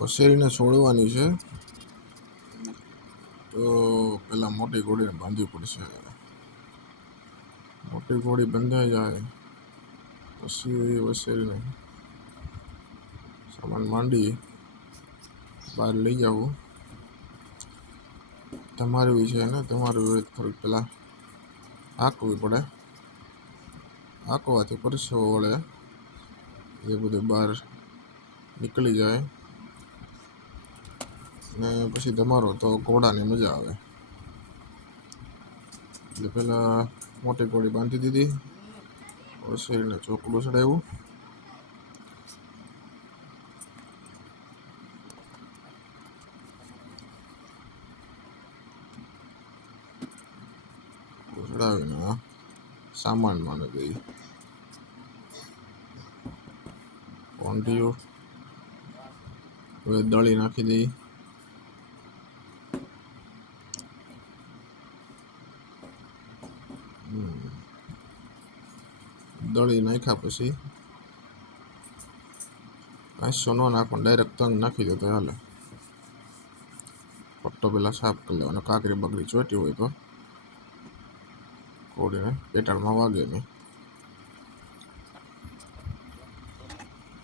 વસેરીને છોડવાની છે તો પેલા મોટી ઘોડીને બાંધવી પડશે. મોટી ઘોડી બંધાઈ જાય પછી વસેરીને સામાન માંડી બહાર લઈ જવું. તમારી છે ને તમારી થોડીક પેલા હાંકવી પડે. હાંકવાથી પરસેવો વળે એ બધું બહાર નીકળી જાય ને પછી તમારો તો ઘોડાની મજા આવે. એટલે પેલા મોટી ઘોડી બાંધી દીધી, વસેરીને ચોકડું ચડાવ્યું. ચડાવીને સામાન માને ગઈ કોંઢિયું હવે દળી નાખી દઈ. દળી નાખ્યા પછી કાંસો ન નાખવાનો, ડાયરેક્ટ તંગ નાખી દો તો હાલે. પટ્ટો પેલા સાફ કરી લેવાનો, કાંકરી બકરી ચોટી હોય તો ઘોડીને પેટાળમાં વાગે નહીં.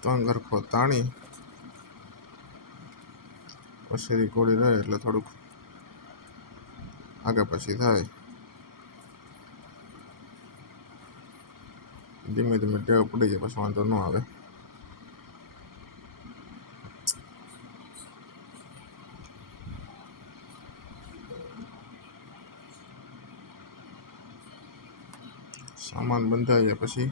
તંગ હરખો તાણી વસેરી ઘોડી રહે એટલે થોડુંક આગળ પછી થાય. ધીમે ધીમે ટેવ પડી જાય પછી વાંધો ન આવે. સામાન બંધાઈ જાય પછી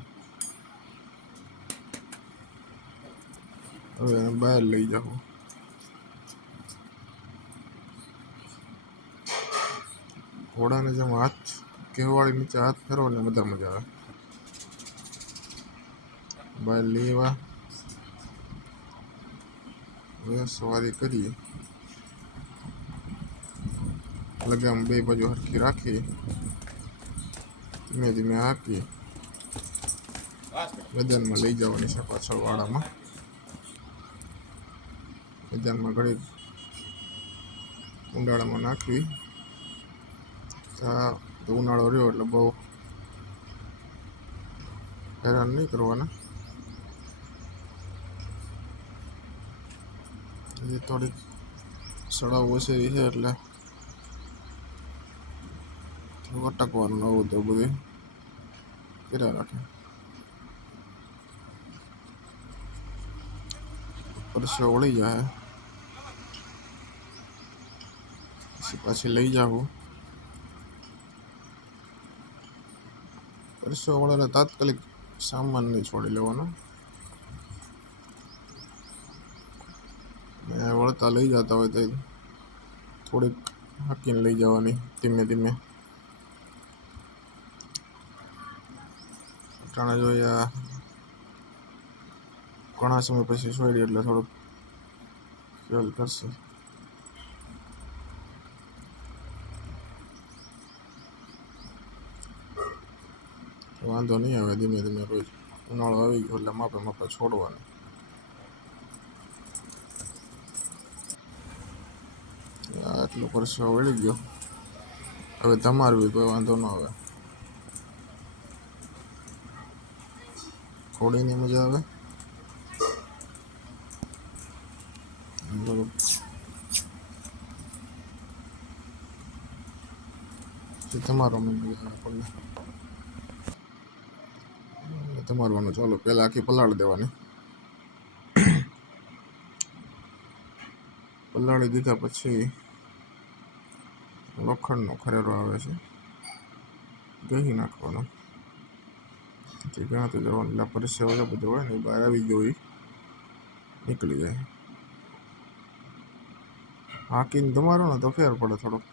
હવે એને બહાર લઈ જાઉં. ઘોડાને જેમ હાથ કેવાળી નીચે હાથ ફેરવો ને બધા મજા આવે. બહાર લેવા હવે સવારી કરીએ. લગામ બે બાજુ હરખી રાખી ધીમે ધીમે હાંકી મેદાનમાં લઈ જવાની છે. પાછળ વાડામાં મેદાનમાં ઘડી ઉંડાળામાં નાખવી. તો ઉનાળો રહ્યો એટલે બહુ હેરાન નહીં કરવાના. એ થોડીક સડાવ વસેરી છે એટલે વટકવાનું આવું તો બધું કર્યા રાખે. પરસેવો વળી જાય પછી પાછી લઈ જાવું. પરસેવો વળે તાત્કાલિક સામાન નહીં છોડી લેવાનો ને વળતા લઈ જતા હોય તો થોડીક હાંકીને લઈ જવાની ધીમે ધીમે. અટાણે જોયા ઘણા સમય પછી છોડી એટલે થોડુંક ફેલ કરશે. વાંધો નહીં આવે. ધીમે ધીમે રોજ ઉનાળો આવી ગયો એટલે માપે માપે છોડવાનું. આટલો પરસેવો વળી ગયો હવે તમારવી કોઈ વાંધો ન આવે. ઘોડીની મજા આવે. તમારો આપણને તમારવાનું ચાલો. પહેલાં આખી પલાળી દેવાની. પલાળી દીધા પછી લોખંડનો ખરેરો આવે છે ઘસી નાખવાનો. ગણાતું જવાનું એટલે પરસેવો બધું હોય ને બહાર આવી ગયો એ નીકળી જાય. હાંકીને તમારો ને તો ફેર પડે થોડોક.